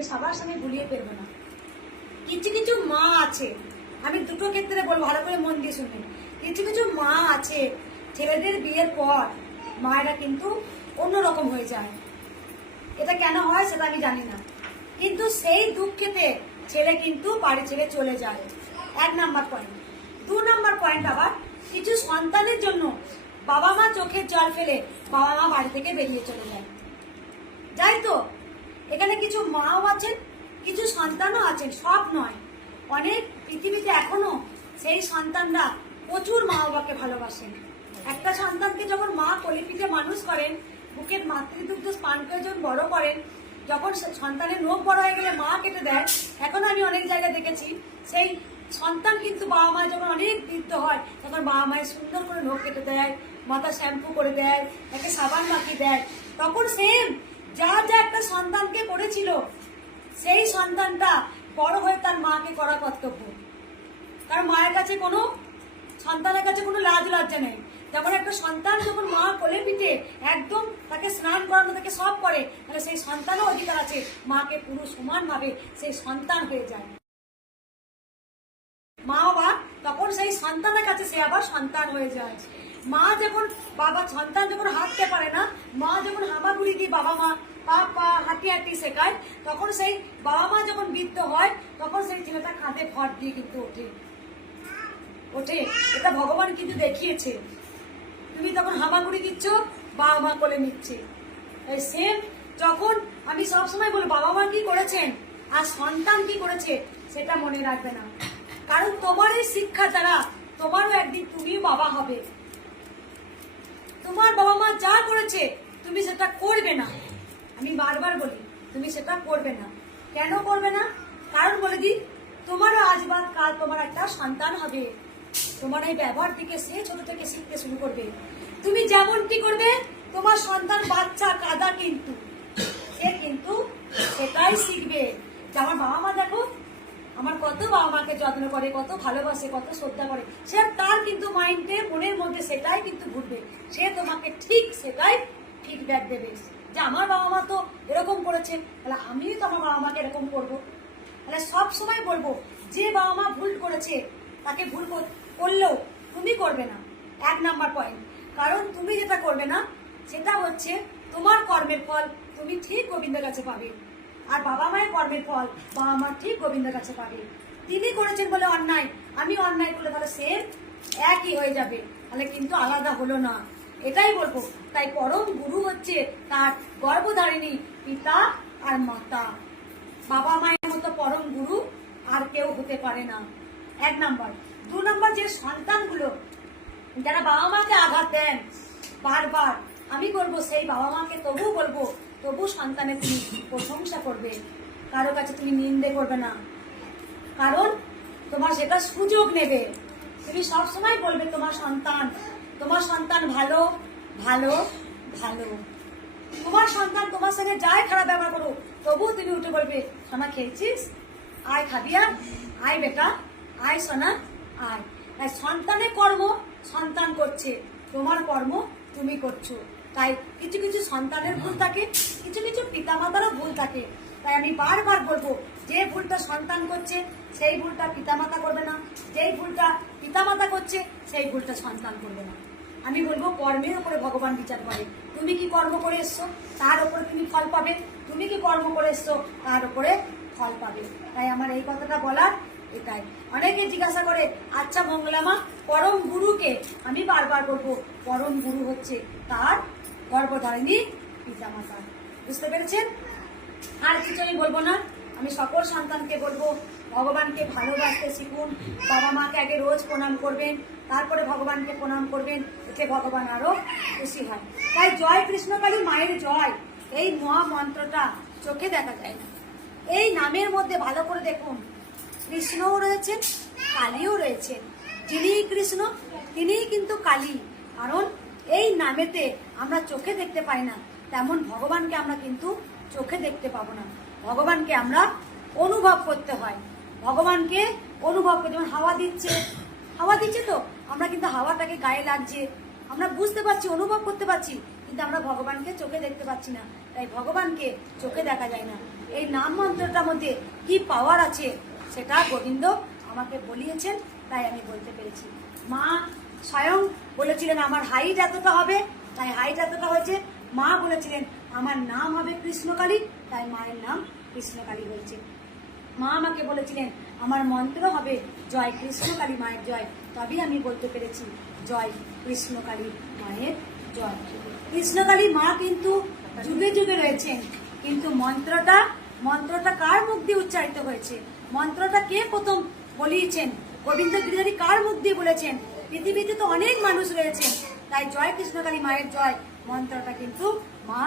আমি সবার সঙ্গে গুলিয়ে ফেলবো না। কিছু কিছু মা আছে, আমি দুটো ক্ষেত্রে বলবো, ভালো করে মন দিয়ে শুনবেন। কিছু কিছু মা আছে, ছেলেদের বিয়ের পর মায়েরা কিন্তু অন্যরকম হয়ে যায়। এটা কেন হয় সেটা আমি জানি না, কিন্তু সেই দুঃখেতে ছেলে কিন্তু বাড়ি ছেড়ে চলে যায়। 1 নাম্বার পয়েন্ট। 2 নাম্বার পয়েন্ট, আবার কিছু সন্তানের জন্য বাবা মা চোখের জল ফেলে বাবা মা বাড়ি থেকে বেরিয়ে চলে যায়। যাই তো, এখানে কিছু মাও আছেন, কিছু সন্তানও আছেন, সব নয়। অনেক পৃথিবীতে এখনো সেই সন্তানরা প্রচুর মা বাবাকে ভালোবাসেন। একটা সন্তানকে যখন মা কোলে পিঠে মানুষ করেন, বুকের মাতৃদুগ্ধ পান করে যখন বড় করেন, যখন সন্তানের নখ বড় হয়ে গেলে মা কেটে দেয়, এখন আমি অনেক জায়গায় দেখেছি সেই সন্তান কিন্তু বাবা মা যখন অনেক বৃদ্ধ হয় তখন বাবা মায়ের সুন্দর করে নখ কেটে দেয়, মাথা শ্যাম্পু করে দেয়, তাকে সাবান মাখিয়ে দেয়। তখন সেম যা যা একটা সন্তানকে করেছিল সেই সন্তানটা বড় হয়ে তার মাকে করা কর্তব্য। কারণ মায়ের কাছে কোনো সন্তানের কাছে কোনো লাজ লজ্জা নেই। যখন একটা সন্তান যখন মা কোলে পিঠে একদম তাকে স্নান করানো থেকে সব করে, তাহলে সেই সন্তানও অধিকার আছে মাকে পুরো সমানভাবে সেই সন্তান হয়ে যায়। মা বাবা তখন সেই সন্তানের কাছে সে আবার সন্তান হয়ে যায়। মা যখন বাবা সন্তান যখন হাঁটতে পারে না, মা যখন হামাগুড়ি দিয়ে বাবা মা পা পা হাঁটি হাঁটি শেখায়, তখন সেই বাবা মা যখন বৃদ্ধ হয় তখন সেই ছেলেটা কাঁধে ভর দিয়ে কিন্তু ওঠে। এটা ভগবান কিন্তু দেখিয়েছে। তুমি তখন হামাগুড়ি দিচ্ছ, বাবা মা কোলে নিচ্ছে। সেম যখন আমি সবসময় বলি বাবা মা কি করেছেন আর সন্তান কি করেছে সেটা মনে রাখবে না। কারণ তোমার এই শিক্ষা দ্বারা তোমারও একদিন তুমিও বাবা হবে। তোমার বাবা মা যা করেছে তুমি সেটা করবে না। আমি বারবার বলি তুমি সেটা করবে না। কেন করবে না? কারণ বলে দিই, তোমারও আজ বাদ কাল তোমার একটা সন্তান হবে। তোমার এই ব্যবহার থেকে সে ছোট থেকে শিখতে শুরু করবে। তুমি যেমনটি করবে তোমার সন্তান বাচ্চা কাদা কিন্তু সে কিন্তু সেটাই শিখবে। যে আমার বাবা মা দেখো আমার কত বাবা মাকে যত্ন করে, কত ভালোবাসে, কত শ্রদ্ধা করে, সে তার কিন্তু মাইন্ডে মনের মধ্যে সেটাই কিন্তু ঘুরবে। সে তোমাকে ঠিক সেটাই ফিডব্যাক দেবে যে আমার বাবা মা তো এরকম করেছে, তাহলে আমিও তো আমার বাবা মাকে এরকম করবো। তাহলে সব সময় বলবো যে বাবা মা ভুল করেছে তাকে ভুল করলেও তুমি করবে না। 1 নাম্বার পয়েন্ট। কারণ তুমি যেটা করবে না সেটা হচ্ছে তোমার কর্মের ফল তুমি ঠিক গোবিন্দের কাছে পাবে, আর বাবা মায়ের কর্মের ফল বাবা মা ঠিক গোবিন্দের কাছে পাবে। তিনি করেছেন বলে অন্যায়, আমি অন্যায় করলে তাহলে সেম একই হয়ে যাবে, তাহলে কিন্তু আলাদা হলো না। এটাই বলবো। তাই পরম গুরু হচ্ছে তার গর্ভধারিণী পিতা আর মাতা। বাবা মায়ের মতো পরম গুরু আর কেউ হতে পারে না। 1 নাম্বার। 2 নাম্বার, যে সন্তানগুলো যারা বাবা মাকে আঘাত দেন বারবার, আমি বলবো সেই বাবা মাকে তবু বলবো তবু সন্তানের তুমি প্রশংসা করবে, কারো কাছে তুমি নিন্দে করবে না। কারণ তোমার সেটা সুযোগ নেবে। তুমি সবসময় বলবে তোমার সন্তান ভালো ভালো ভালো। তোমার সন্তান তোমার সঙ্গে যাই খারাপ ব্যবহার করো তবুও তুমি উঠে বলবে সোনা খেয়েছিস, আয় খাবি, আয় বেটা, আয় সোনা আয়। তাই সন্তানের কর্ম সন্তান করছে, তোমার কর্ম তুমি করছো। তাই কিছু কিছু সন্তানের ভুল থাকে, কিছু কিছু পিতামাতারও ভুল থাকে। তাই আমি বারবার বলবো যে ভুলটা সন্তান করছে সেই ভুলটা পিতামাতা করবে না, যেই ভুলটা পিতামাতা করছে সেই ভুলটা সন্তান করবে না। আমি বলবো কর্মের উপরে ভগবান বিচার করে। তুমি কি কর্ম করে এসছো তার উপরে তুমি ফল পাবে, তুমি কি কর্ম করে এসছো তার উপরে ফল পাবে। তাই আমার এই কথাটা বলার এটাই। অনেকে জিজ্ঞাসা করে আচ্ছা মঙ্গলামা পরম গুরুকে, আমি বারবার বলবো পরম গুরু হচ্ছে তার গর্ভধারিণী পিতামাতা। বুঝতে পেরেছেন? আর কিছু আমি বলবো না। আমি সকল সন্তানকে বলবো ভগবানকে ভালোবাসতে শিখুন। বাবা মাকে আগে রোজ প্রণাম করবেন, তারপরে ভগবানকে প্রণাম করবেন, এতে ভগবান আরো খুশি হয়। তাই জয় কৃষ্ণকালী মায়ের জয়, এই মহা মন্ত্রটা চোখে দেখা যায় না। এই নামের মধ্যে ভালো করে দেখুন, কৃষ্ণও রয়েছেন, কালীও রয়েছেন। যিনিই কৃষ্ণ তিনিই কিন্তু কালী। কারণ এই নামেতে আমরা চোখে দেখতে পাই না, তেমন ভগবানকে আমরা কিন্তু চোখে দেখতে পাবো না। ভগবানকে আমরা অনুভব করতে হয়। ভগবানকে অনুভব করতে, যেমন হাওয়া দিচ্ছে তো আমরা কিন্তু হাওয়াটাকে গায়ে লাগছে, আমরা বুঝতে পারছি, অনুভব করতে পারছি, কিন্তু আমরা ভগবানকে চোখে দেখতে পাচ্ছি না। তাই ভগবানকে চোখে দেখা যায় না, এই নাম মন্ত্রটার মধ্যে কি পাওয়ার আছে সেটা গোবিন্দ আমাকে বলিয়েছেন, তাই আমি বলতে পেরেছি। মা স্বয়ং বলেছিলেন আমার হাইট এতটা হবে, তাই হাইট এতটা হয়েছে। মা বলেছিলেন আমার নাম হবে কৃষ্ণকালী, তাই মায়ের নাম কৃষ্ণকালী হয়েছে। মা আমাকে বলেছিলেন আমার মন্ত্র হবে জয় কৃষ্ণকালী মায়ের জয়, তবেই আমি বলতে পেরেছি জয় কৃষ্ণকালী মায়ের জয়। কৃষ্ণকালী মা কিন্তু যুগে যুগে রয়েছেন, কিন্তু মন্ত্রটা কার মুখ দিয়ে উচ্চারিত হয়েছে, মন্ত্রটা কে প্রথম বলিয়েছেন, গোবিন্দ গিরিধারী কার মুখ দিয়ে বলেছেন? পৃথিবীতে তো অনেক মানুষ রয়েছেন, তাই জয় কৃষ্ণকালী মায়ের জয় মন্ত্রটা কিন্তু মা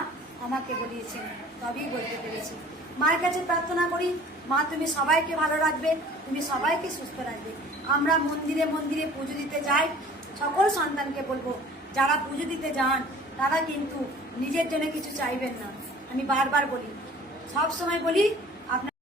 আমাকে বলিয়েছেন, তবেই বলতে পেরেছি। মায়ের কাছে প্রার্থনা করি, মা তুমি সবাইকে ভালো রাখবে, তুমি সবাইকে সুস্থ রাখবে। আমরা মন্দিরে মন্দিরে পুজো দিতে যাই, সকল সন্তানকে বলবো যারা পুজো দিতে যান তারা কিন্তু নিজের জন্য কিছু চাইবেন না। আমি বারবার বলি, সব সময় বলি আপনার